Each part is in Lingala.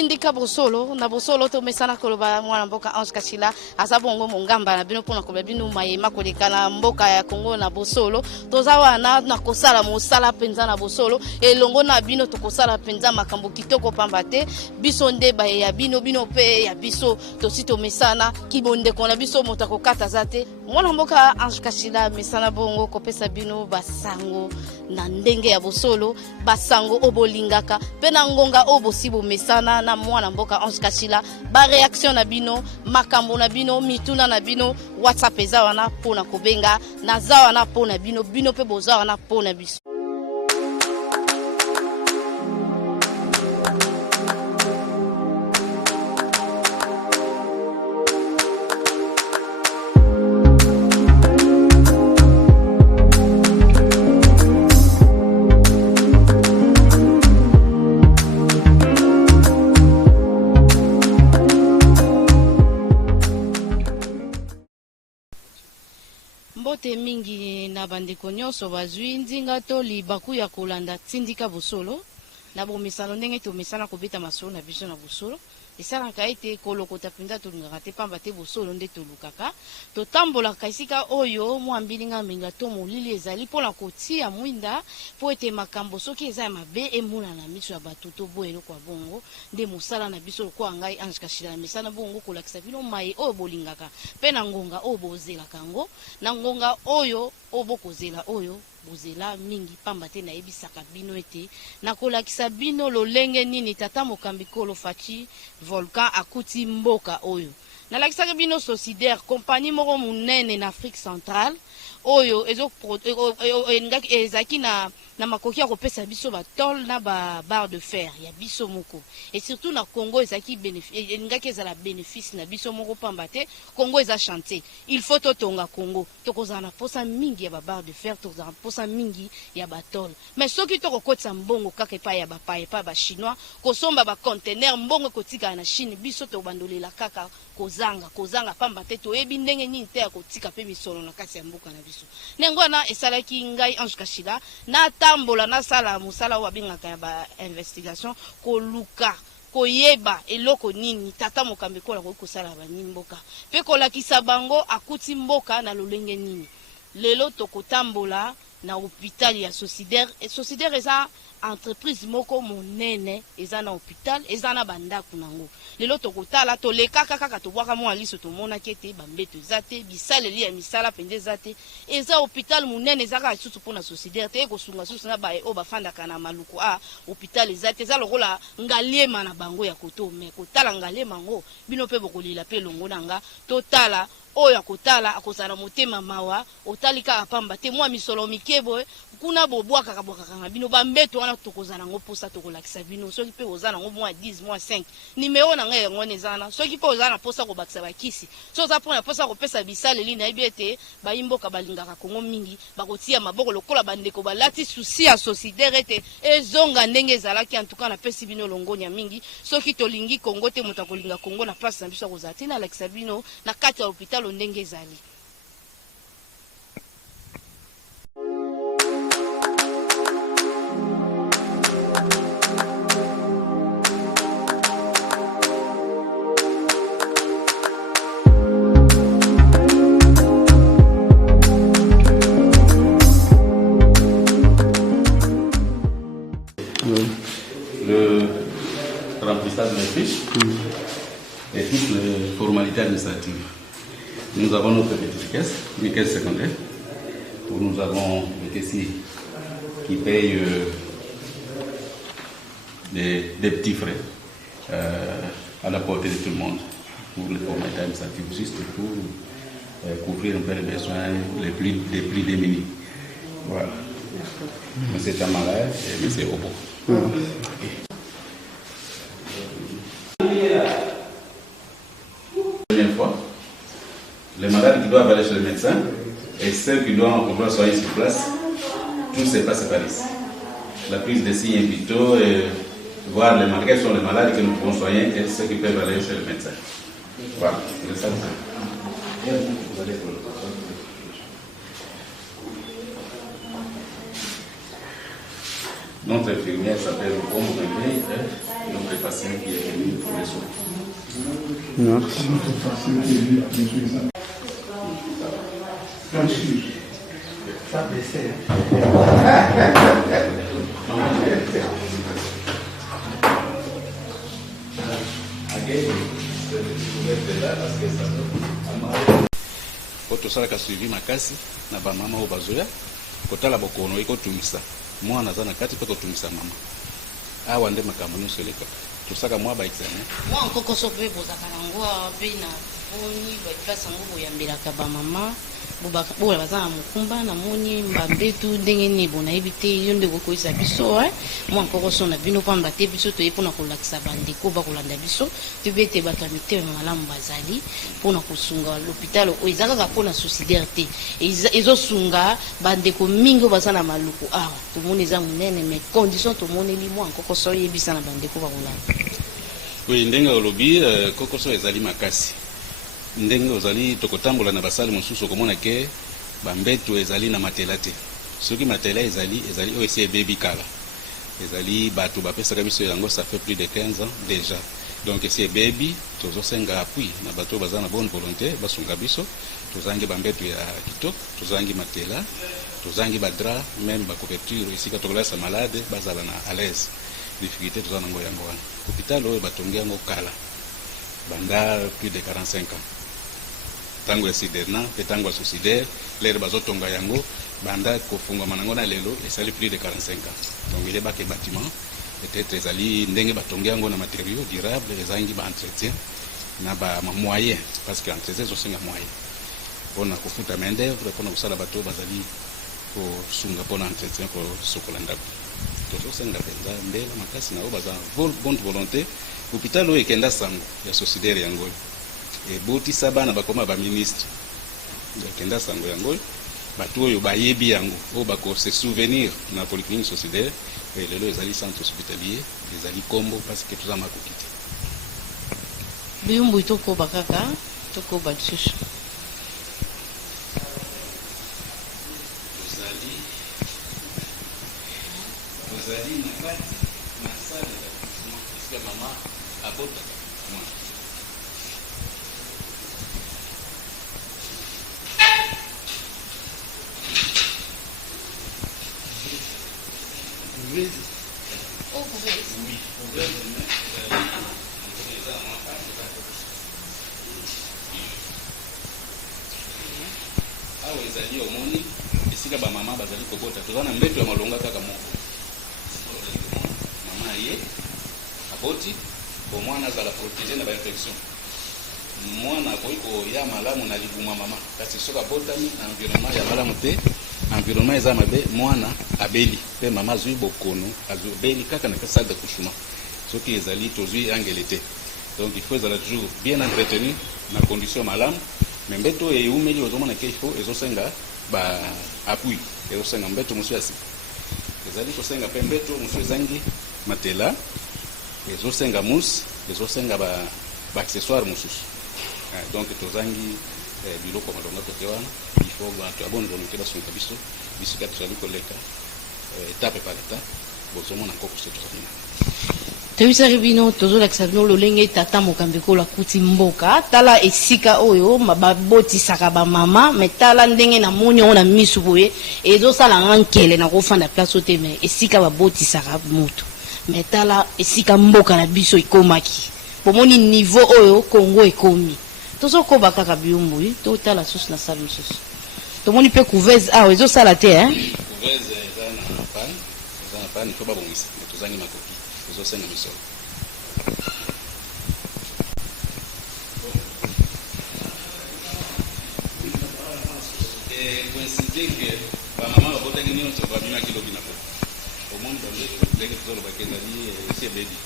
Tindika Bosolo, na Bosolo to mesana koloba mwana mboka Ange Kachila, azabongo mongamba na bino pona koloba bino mayema koleka na mboka ya Kongo na Bosolo. Tozawa na kosala mosala penza na Bosolo, elongo na bino tokosala penza makambo kitoko pambate, biso ndeba ya bino pe ya biso tosito mesana kibonde kona biso motako kata zate. Mwana mboka Ange Kachila mesana bongo kopesa bino basango na ndenge ya Bosolo, basango obolingaka pena ngonga obosibo mesana na mwana mboka Ange Kachila. Ba reaction na bino, makambo na bino, mituna na bino, WhatsApp eza wana pona kobenga, na za wana pona bino, bino pe boza wana pona biso. Mbote mingi na bandeko nyonso bazwi ndinga to libaku ya kolanda Tindika Bosolo na bomesano ndenge to mesana kobeta masolo na biso na Bosolo esala kaite kolokota pinda to ngate pamba te Bosolo nde to lukaka to tambola kaisika oyo mwambilinga minga to molili ezali pona kotia mwinda po ete makambo soki eza mabe emuna na miso ya batuto boyelo kwa bongo nde mosala na biso kwa ngai Ange Kachila mesana bongo kolakisa bino mai oyo bolingaka pe na ngonga oyo bozela kango na ngonga oyo obokozela oyo bozela mingi pamba te na ebisaka bino ete na kolakisa bino lolenge nini tata mokambi kolo fachi volcan akuti mboka oyo na lakisaka bino Socider compagnie moko munene na Afrique centrale oyo ezaki na makoki ya kopesa biso batol na ba barre de fer ya biso moko et surtout na Congo ezaki ngaki ezala bénéfice na biso moko pamba te Congo eza chantier il faut totonga Congo tokozala na posa mingi ya ba barre de fer tokozala na posa mingi ya batol mais soki tokokotisa mbongo kaka epai ya bapaya epai ba chinois kosomba ba conteneur mbongo kotika na Chine biso tobandolela kaka kozanga pamba te toyebi ndenge nini te ya kotika pe misolo na kasi ya mboka na biso nengo na esalaki ngai Ange Kachila na tambola na sala musala wa bingaka ya ba investigation koluka koyeba eloko nini tata mokambi kola ko sala ba nimboka pe kolakisa bango akuti mboka na lolenge nini lelo tokotambola na hôpital ya Socider Socider eza entreprise moko monene eza na hôpital eza na bandaku nango lelo tokotala toleka kaka tobwaka mwa liso tomona kete bambeto ezate bisaleli ya misala pende ezate eza hôpital monene eza ka susu pona Socider te kosunga susu na ba o bafandaka na maluku a hôpital ezate eza lokola ngaliema na bango ya koto me kotala ngaliema ngo bino pe bokolila pe longo nanga totala oya kotala akosana motema mawa otalika pamba te mwa misolo mikebo kuna bobwaka kabwaka bino bambeto wana tokozana ngo posa tokolakisa bino soki pe ozana ngo mwa 10 mwa 5 nimero na ngai ngo nezana soki pe ozana posa ko bakisa bakisi so za pona posa ko pesa bisaleli na ibete bayimboka balingaka Kongo mingi bakotia maboko lokola bandeko balati susi ya Socider ete ezonga ndenge ezalaki en tout cas na pesi bino longonya mingi soki tolingi Kongo te mutakolinga Kongo na place na biso kozati na lakisa bino na kati ya hôpital ndenge ezali. Le remplissage des fiches et toutes les formalités administratives. Nous avons notre petite caisse, une caisse secondaire, où nous avons les caissiers qui payent des petits frais à la portée de tout le monde pour les formalités administratives, juste pour couvrir un peu les besoins les plus démunis. Voilà. M. Tamara et M. Obo. Première fois, les malades qui doivent aller chez le médecin et ceux qui doivent pouvoir soigner sur place, tout se passe par ici. La prise de signes vitaux et voir les malades, quels sont les malades que nous pouvons soigner et ceux qui peuvent aller chez le médecin. Voilà, c'est ça. Notre infirmière s'appelle Ombo Mengei, notre patient qui est venu pour les soins. Merci. Tosalaka suivi makasi na bamama oyo bazoya kotala bokono ekotumisa mwana aza na kati mpe kotumisa mama awa nde makambo nyonso elekaka tosaka mwa baexamen mwa nkokoso mpe bozaka nango awa mpe na boni baplase yango boyambelaka bamama boyo baza na mokumba namoni mbambetu ndenge nini bonayebi te yo nde kokoyisa biso mwa nkokoso na bino pamba te biso toye mpona kolakisa bandeko bakolanda biso toyebi ete bato ya mitema malamu bazali mpona kosunga l'hôpital oyo eza kaka mpona suicidaire te ezosunga bandeko mingi oyo baza na maluku awa tomoni eza monene mais condition tomoneli mwa nkokoso oyebisa na bandeko bakolanda oyo ndenge olobi kokoso ezali makasi ndenge ozali tokotambola na basali mosusu okomona ke bambeto ezali na matela te soki matela ezali oyo esi ebebi kala ezali bato bapesaka biso yango ça fait plus de 15 ans déjà donc esi ebebi tozosenga appui na bato baza na bonne volonté basunga biso tozangi bambeto ya kitoko tozangi matela tozangi badra même bacouverture esika tokolasa malade bazala na à l'aise difficulté toza nango yango wana hôpital oyo batongi yango kala banda plus de 45 ans tango ya siderna pe tango ya suicidaire lere bazotonga yango banda kofungwama nango na lelo esali plus de 45 ans donc il est bake bâtiment peut-être ezali ndenge batongi yango na matériaux durables ezangi ba entretien na ba moyen parce que entretien ezosenga moyen mpona kofuta main d'œuvre mpona kosala bato bazali kosunga mpona entretien kosokola ndako tozosenga mpenza mbela makasi na oyo baza bonne volonté hôpital oyo ekenda sango ya suicidaire yango oyo ebotisa bana bakoma baministre ekenda sango yango oyo bato oyo bayebi yango oyo bakose souvenir na polyclinique suicidaire lelo ezali centre hospitalier ezali kombo parce que toza makoki te biyumbu tokoba kaka tokoba lisusu tozali na kati na sale ya accouchement esika mama abotaka mwana awa ezali omoni esika bamama bazali kobota toza na mbeto ya malonga kaka moko mama ye aboti po mwana azala protege na bainfection mwana akoki koya malamu na libuma mama kasi soki abotami na environnement ya malamu te environnement eza mabe mwana abeli mpe mama azwi bokono azobeli kaka na salle d'accouchement soki ezali tozwi angele te donc il faut ezala toujours bien entretenu na condition malamu me mbeto oyo eumeli ozomona ke ifo ezosenga appui ezosenga mbeto mosusu ya sika ezali kosenga mpe mbeto mosusu ezangi matela ezosenga mousse ezosenga baaccessoire mosusu donc tozangi biloko malonga kote wana il faut bato ya bonne volonté basunga biso bisika tozali koleka étape par étape bozomona nkokoso tozali toyebisaki bino tozolakisa bino lolenge tata mokambi kola kuti mboka tala esika oyo babotisaka bamama me tala ndenge na moni yango na misu boye ezosala nga nkele na kofanda place oyo te me esika babotisaka motu me tala esika mboka na biso ekomaki pomoni niveau oyo Congo ekomi tozokoba kaka biyumbu totala susu na sale mosusu tomoni mpe couvese awa ezosala te couvese eza na pane ifo babongisa tozangi makoki ezosenga misolo coïncide ke bamama babotaki nyonso babimaki lobi na koko omoni ndenge tozolobaki ezali esi ebebi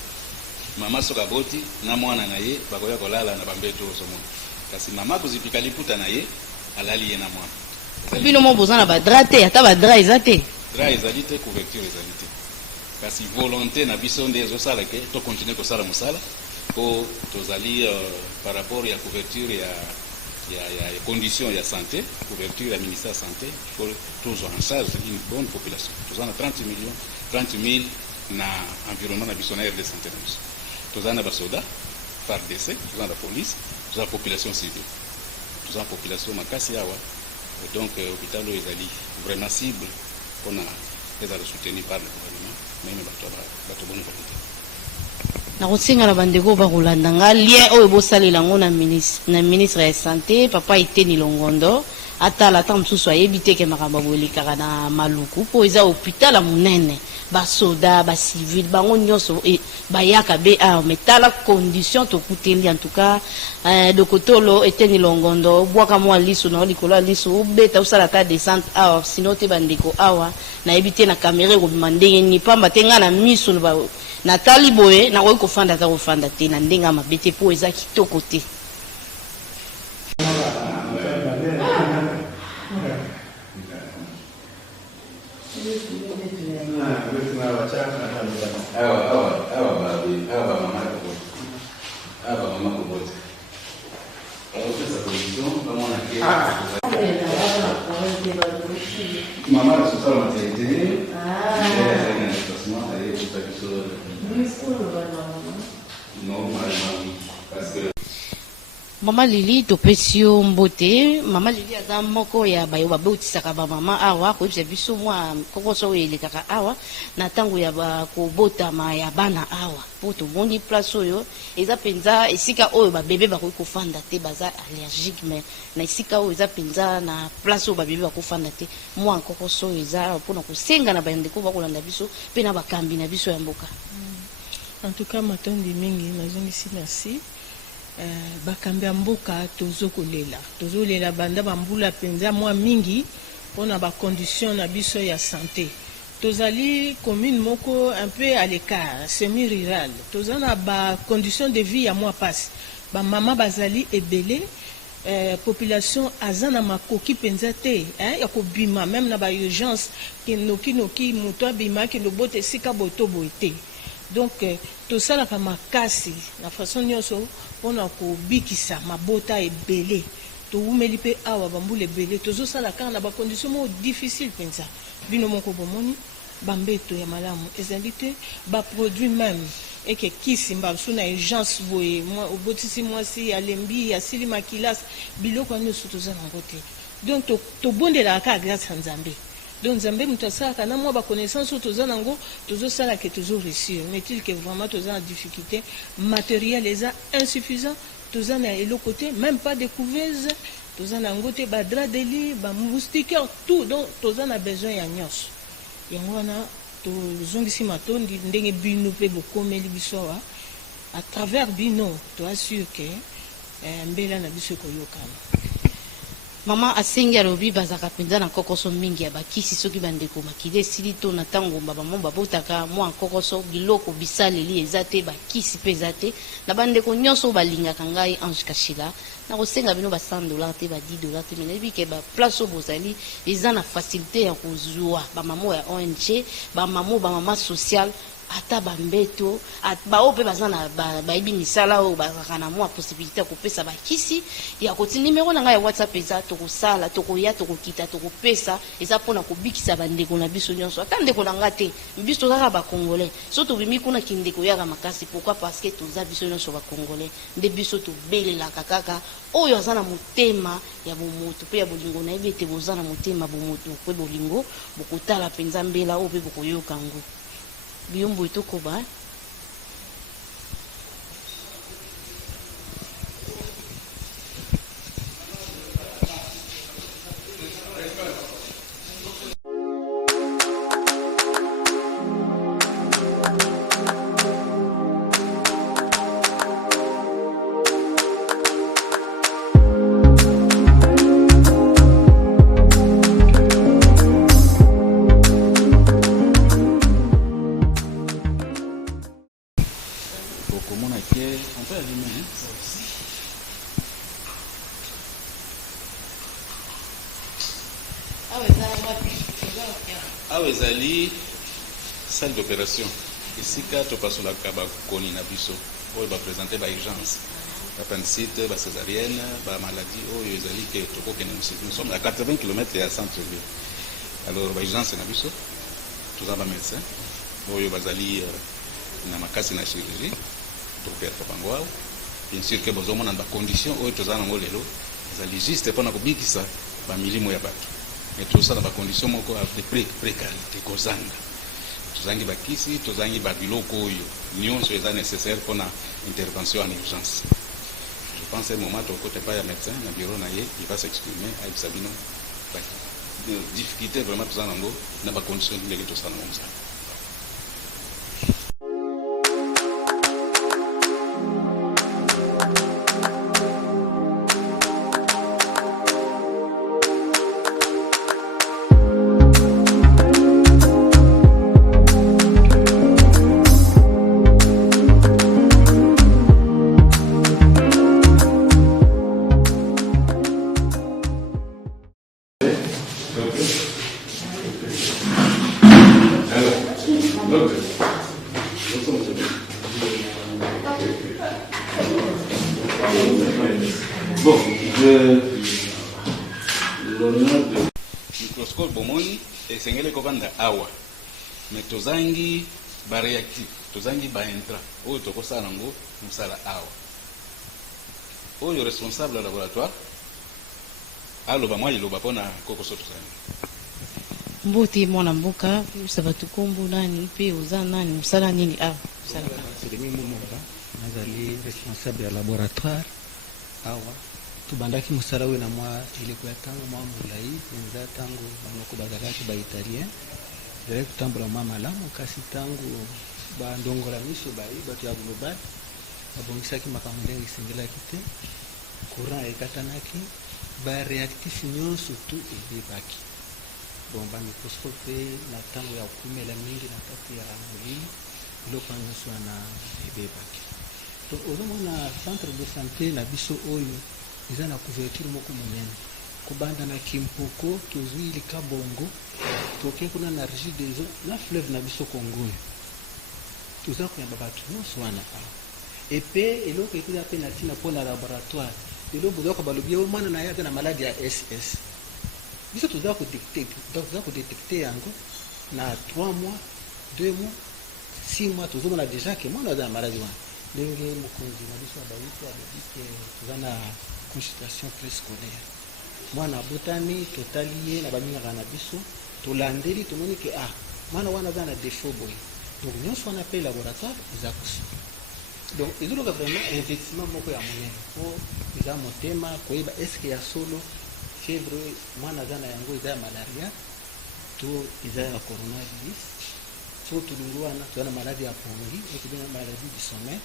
mama soki aboti na mwana na ye bakoya kolala na bambeto ozomona kasi mama kozipika liputa na ye alali ye na mwana bino mo boza na badra te ata badra eza te dra ezali te couverture ezali te kasi volonté na biso nde ezosala ke tokontinue kosala mosala po tozali par rapport ya couverture ya il y a conditions, il y a santé, couverture, le ministère de la santé, il faut toujours en charge une bonne population. Nous avons 30 000 dans l'environnement national de santé. Nous avons des soldats, FARDC, nous avons la police, nous avons la population civile. Nous avons la population Makasiawa. Donc, l'hôpital est vraiment cible pour être soutenu par le gouvernement, même la bonne volonté. nakosenga na bandeko bakolanda nga lien oyo bosalela ngo na ministre ya santé papa Eteni Longondo atala ata mosusu ayebi te ke makambo boelekaka na maluku mpo eza hôpital ya monene basoda bacivile bango nyonso bayaka be awa me tala condition tokuteli en tout cas dokotolo Eteni Longondo obwaka mwa liso na likolo ya liso obeta osala ata descente awa sino te bandeko awa nayebi te na kamera ekobima ndenge nini pamba te nga na miso natali boye nakoki kofanda ata kofanda te na ndenge ya mabe te mpo eza kitoko te. Maman a sauté la maternité. Mama Lili topesi yo mbote. Mama Lili aza moko ya bayo babeutisaka ba mama awa koyebisa biso mwa kokoso oyo elekaka awa na ntango ya kobotama ya bana awa mpo tomoni place oyo eza mpenza esika oyo babebe bakoki kofanda te baza allergique mais na esika oyo eza mpenza na place oyo babebe bakofanda te mwa kokoso oyo eza mpona kosenga na bandeko bakolanda biso mpe na bakambi na biso ya mboka. En tout cas matondi mingi nazongisi merci. Bakambi ya mboka tozokolela banda bambula penza mwa mingi mpona bacondition na biso ya santé. Tozali commune moko un peu à l'écart, semi-rural. Toza na bacondition de vie ya mwa pasi. Bamama bazali ebele, population aza na makoki penza te ya kobima même na baurgence noki moto abima ke lobote esika boto boye te. Donc tosalaka makasi na façon nyonso mpona kobikisa mabota ebele toumeli mpe awa bambula ebele tozosala kaka na bacondition moko difficile mpenza bino moko bomoni bambeto ya malamu ezali te baproduit même eke kisi mbasu na urgence boye obotisi mwasi alembi asili makilasi biloko nyonso toza nango te donc tobondelaka kaka grâce ya Nzambe. Donc Nzambe mutu asalaka na mwa baconnaissance oyo toza nango tozosala ke tozoréussir mais il que vraiment toza na difficulté matériel eza insuffisant toza na eloko te même pas de couveuse toza nango te badra de lit bamoustiquaire tout donc toza na besoin ya nyonso yango wana tozongisi matondi ndenge bino mpe bokomeli biso awa à travers bino toassure ke mbela na biso ekoyokana. Mama asengi alobi bazaka mpenza na kokoso mingi ya bakisi soki bandeko makili esili to na ntango bamamo babotaka mwa kokoso biloko bisaleli eza te bakisi mpe eza te na bandeko nyonso balingaka ngai Ange Kashila nakosenga bino ba $100 te ba $10 te mais nayebi ke baplace oyo bozali eza na facilité ya kozwa bamamo ya ONG bamama sociale ata bambeto bao mpe baza na bayebi misala oyo bazaka na mwa possibilité ya kopesa bakisi ya koti nimero na ngai ya WhatsApp eza tokosala tokoya tokokita tokopesa eza mpona kobikisa bandeko na biso nyonso ata ndeko na nga te biso tozaka bacongolais so tobimi kuna kindeko yaka makasi pourquoi parce que toza biso nyonso bacongolais nde biso tobelelaka kaka oyo aza na motema ya bomoto mpe ya bolingo nayebi ete boza na motema bomoto mpe bolingo bokotala mpenza mbela oyo mpe bokoyoka ngo Biyombo itokoba. Awezali salle d'opération. Ici, quand tu passes la kaba koni na biso, on va présenter la urgence. appendicite, césarienne, maladie, nous sommes à 80 km et à centre-ville. Alors, l'urgence est nabiso, tous les médecins, bazali na makasi na chirurgie, pour faire papangwao. Bien sûr que besoin dans des conditions où tous les lelo, bazali juste pour na kubikisa ba milimo ya batu. Mais tout ça dans des conditions moko de précarité kozanga. Tozangi bakisi, tozangi babiloko oyo, nyonso eza nécessaire pour na intervention en urgence. Je pense à un moment où côté pas ya médecin, na bureau na ye, il va s'exprimer avec Sabino. Difficulté vraiment tout ça nango, na ba condition de tout ça nango. Bon, l'honneur de microscope bomoni esengele kovanda awa mais tozangi ba réactif tozangi ba intra oyo tokosala nango musala awa oyo responsable laboratoire aloba mwa liloba mpona kokoso tozangi mbote mwana mboka saba tukombo nani pe oza nani musala nini awa Seremi Mumonga nazali responsable ya laboratoire awa tubandaki musala we na mwa ilikuwa tango mwa mulai penza tango banoko bazalaki ba italien direct kutambola mwa malamu kasi tango bandongola miso bai batu ya global babongisaki makambo ndenge esengelaki te courant ekatanaki ba réactif nyonso tu ebebaki bon ba microscope na tango ya kumela mingi na kati ya molili biloko nyonso wana ebebaki donc ozomona centre de santé na biso oyo eza na couverture moko monene kobanda na Kimpoko tozwi Likabongo toke kuna na Régie des Eaux na fleuve na biso Congo oyo toza koyamba bato nyonso wana awa epe eloko ekuza mpe na ntina mpo na laboratoire eloko boza balobi oyo mwana na ye aza na maladi ya SS biso toza kodetecte yango na 3 mois 2 mois 6 mois tozomona déjà ke mwana aza na maladi wana ndenge mokonzi na biso abayiki alobi ke toza na consultation préscolaire mwana abotani totali ye na bamingaka na biso tolandeli tomoni ke mwana wana aza na défaut boye donc nyonso wana mpe laboratoire eza kosuka donc ezoloka vraiment investissement moko ya monene po eza motema koyeba eske ya solo fièvre mwana aza na yango eza ya malaria to eza ya coronavirus so tulungu wana toza na maladi ya pongi ekobena maladi du sommeil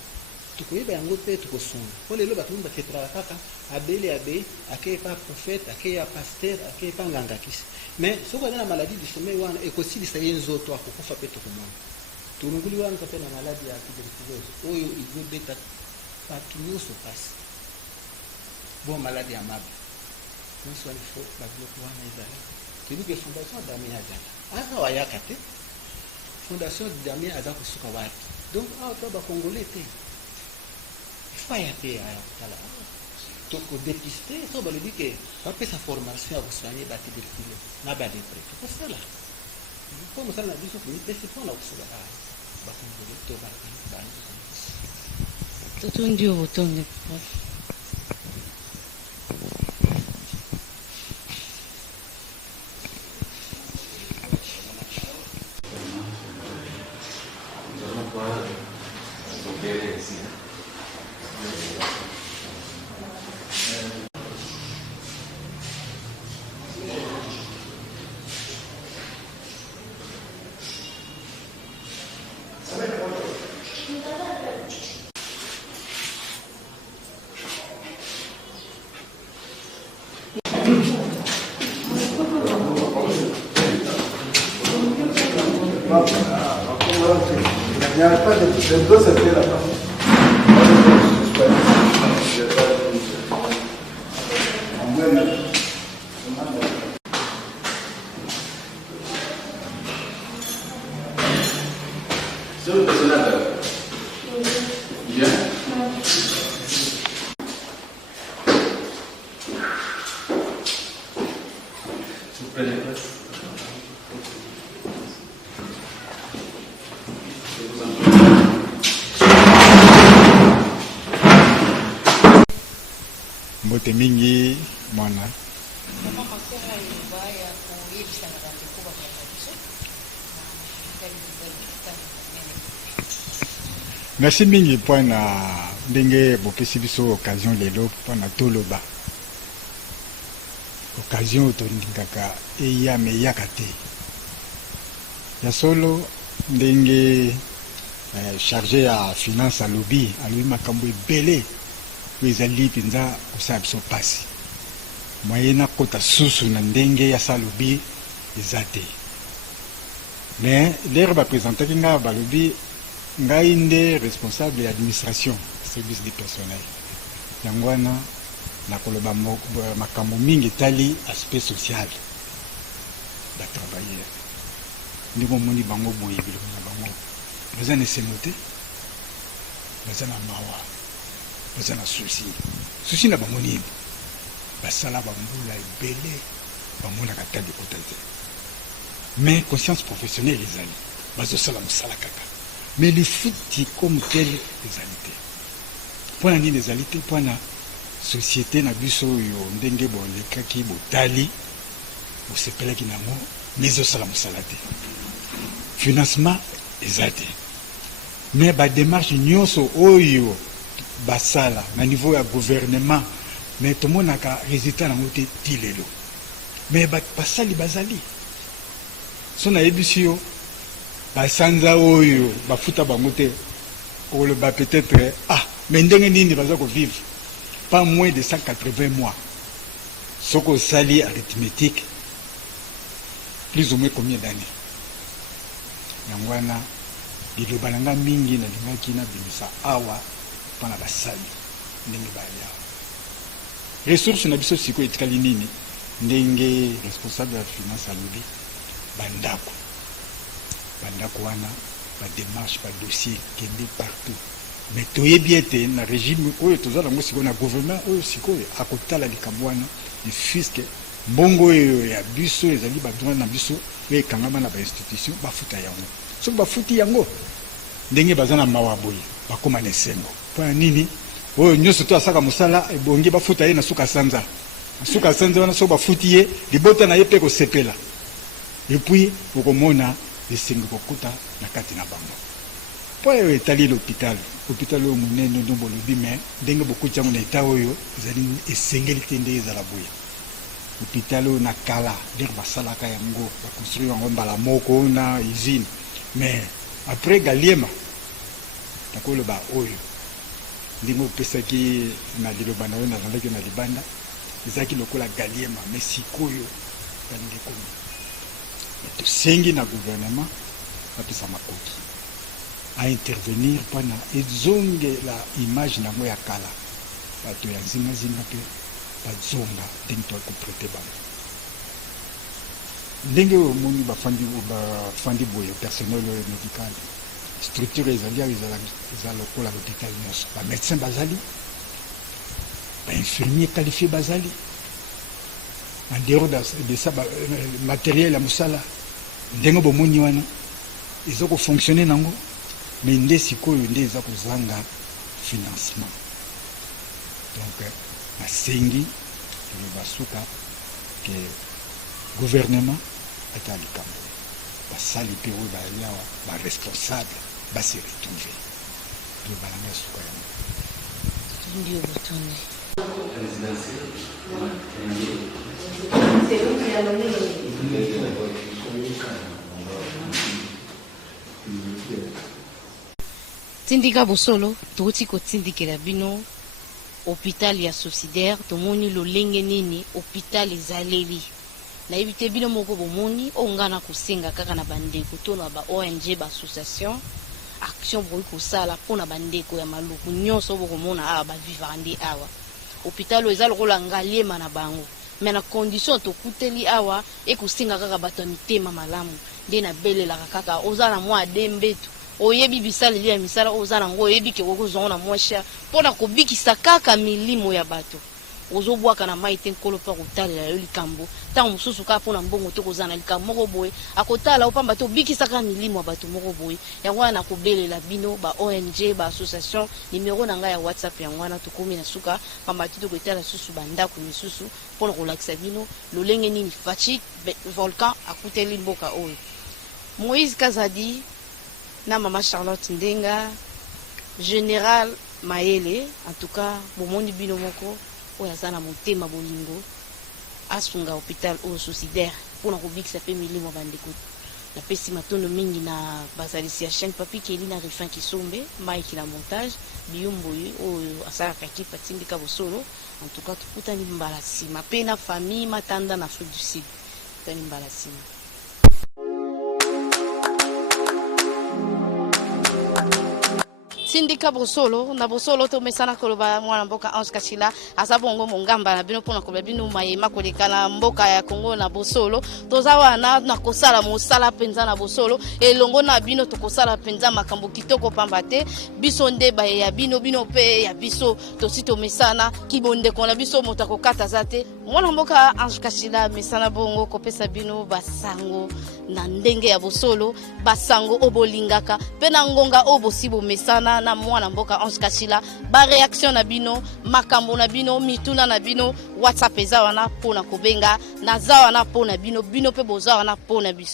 tukoyeba yango mpe tukosunga po lelo bato moni baketaka kaka abele abe akeye pa prophète akeye pasteur akeye pa nganga kisi mais soki aza na maladi du sommeil wana ekosilisa ye nzoto akokufa mpe tokomona tulunguli wana mpe na maladi ya tuberculose oyo ezobeta bato nyonso pasi bon maladi ya mabe nyonso wana ifo babiloko wana ezali toyebi ke fondation damien azala aza wayaka te fondation damien aza kosuka wapi donc awa to bakongole te ifo aya te aya kotala tokodepiste so balobi ke bapesa formation ya kosoigne batuberculose na badepre tokosala mpo mosala na biso komipesi mpona kosuka bakongole to bandi totondi oyo botonde Il n'y a pas de dos, ça fait là-bas. C'est le personnel. Bien. mbote mingi mwana. Merci mingi mpona ndenge bopesi biso occasion lelo mpona toloba. Occasion tolingaka eya me eyaka te. Ya solo ndenge chargé ya finance alobi makambo ebele oyo ezali mpenza kosala biso mpasi. Moye nakota susu na ndenge ya sa alobi eza te. Mais lere baprésentaki nga balobi ngai nde responsable ya administration service du personnel. Yango wana nakoloba makambo mingi etali aspect social batravailleur. Ndi bomoni bango boye biloko na bango baza na esengo te, baza na mawa, baza na susi na bango nini basala bambula ebele bamonaka ta likota te. Mais conscience professionnelle ezali bazosala mosala kaka. Mais le foot comme tel ezali te. Mpona nini ezali te? Mpona société na biso oyo ndenge bolekaki botali bosepelaki nango mais ezosala mosala te. Financement eza te. Mais badémarche nyonso oyo basala na niveau ya gouvernement mais tomonaka résultat nango te ti lelo. Mais basali bazali so nayebisi yo basanza oyo bafuta bango te oloba peut-être mais ndenge nini baza kovivre pas moins de 180 mois. Soko sali arithmétique plus ou moins combien d'années? Yango wana liloba nanga mingi nalingaki nabimisa awa mpona basali ndenge baya ressource na biso sikoyo etikali nini? Ndenge responsable ya finance alobi bandako wana badémarche badossier kende partout. Mais toyebi ete na régime oyo toza nango sikoyo na gouvernement oyo sikoyo akotala likambo wana ifiske mbongo oyo ya biso ezali badroit na biso oyo ekangama na bainstitution bafuta yango. Soki bafuti yango ndenge baza na mawa boye bakóma na esengo. Mpona nini? Oyo nyonso to asaka mosala ebongi bafuta ye na suka sanza. Suka sanza wana soki bafuti ye libota na ye mpe kosepela. Epuis okomona esengo kokuta na kati na bango. Po oyo etali l'hôpital oyo monene ndo bolobi mais ndenge bokuti yango na eta oyo ezali esengeli te nde ezala boye. Hôpital oyo na kala ndenge basalaka yango bakonstruire yango mbala moko na usine. Mais après Galiema nakoloba oyo ndenge opesaki na liloba na oyo nazalaki na libanda ezalaki lokola Galiema mais sikoyo balingi komi. Tosengi na gouvernement bapesa makoki a intervenir mpona ezongela image nango ya kala bato ya zingazinga mpe bazonga ndenge toakoprete bango. Ndenge omoni bafandi boye personnel médical structure ezali ayo eza lokola l'hôpital nyonso bamédecin bazali bainfirmier qualifié bazali en dehors de ça matériel ya mosala ndenge bomoni wana eza kofonctionne nango mais nde sikoyo nde eza kozanga financement. Donc nasengi basuka ke gouvernement ata likambo basali mpe oyo bayali awa baresponsable basi retrouve tobalanga suka yango ndio botone tindika bosolo touti kotindikela bino hôpital ya Socidaire tomoni lolenge nini hôpital ezaleli nayebi te bino moko bomoni ongana kosenga kaka na bandeko to na ba ONG ba association action boyi kosala mpona bandeko ya maluku nyonso bokomona awa bavivandi awa hôpital eza lokola ngaliema na bango mais na condition tokuteli awa ekosenga kaka bato ya mitema malamu nde nabelelaka kaka oza na mwa adembetu oyebi bisaleli ya misala oza nango oyebi ke okozonga na mwasha mpona kobikisa kaka milimo ya bato ozobwaka na mai te nkolo mpe akotalela yo likambo ntango mosusu kaka mpona mbongo to kozala na likambo moko boye akotala opamba te obikisaka milimo ya bato moko boye yango wana nakobelela bino ba ONG ba association nimero na ngai ya WhatsApp yango wana tokomi na suka pamba te tokotala susu bandako misusu mpona kolakisa bino lolenge nini Fachi volcan akuteli mboka oyo. Moïse Kazadi na mama Charlotte Ndenga Général Mayele en tout cas bomondi bino moko oyo aza na motema bolingo asunga hôpital oyo suicidaire mpona kobikisa mpe milimo bandeko napesi matondo mingi na bazalisi ya chaîne Papi Keli na Rifin Kisombe Mike na montage biyomboye oyo asalaka kipa tindika bosolo en tout cas tukutani mbala nsima mpe na famille Matanda na Afrique du Sud tukutani mbala nsima. Sindika bosolo na bosolo to mesana koloba mwana mboka Ange Kachila asabongo mongamba na bino pona koba bino mayema koleka na mboka ya Kongo na bosolo toza wana na kosala mosala penza na bosolo elongo na bino to kosala penza makambo kitoko pamba te biso ndeba ya bino pe ya biso to sito mesana kibonde kona biso motako kata zate mwana mboka Ange Kachila mesana bongo kopesa bino basango na ndenge ya bosolo basango obolingaka pe na ngonga obosibo mesana na mwana mboka Ange Kachila ba réaction na bino makambo na bino mituna na bino WhatsApp eza wana pona kobenga na za wana pona bino pe boza wana pona biso.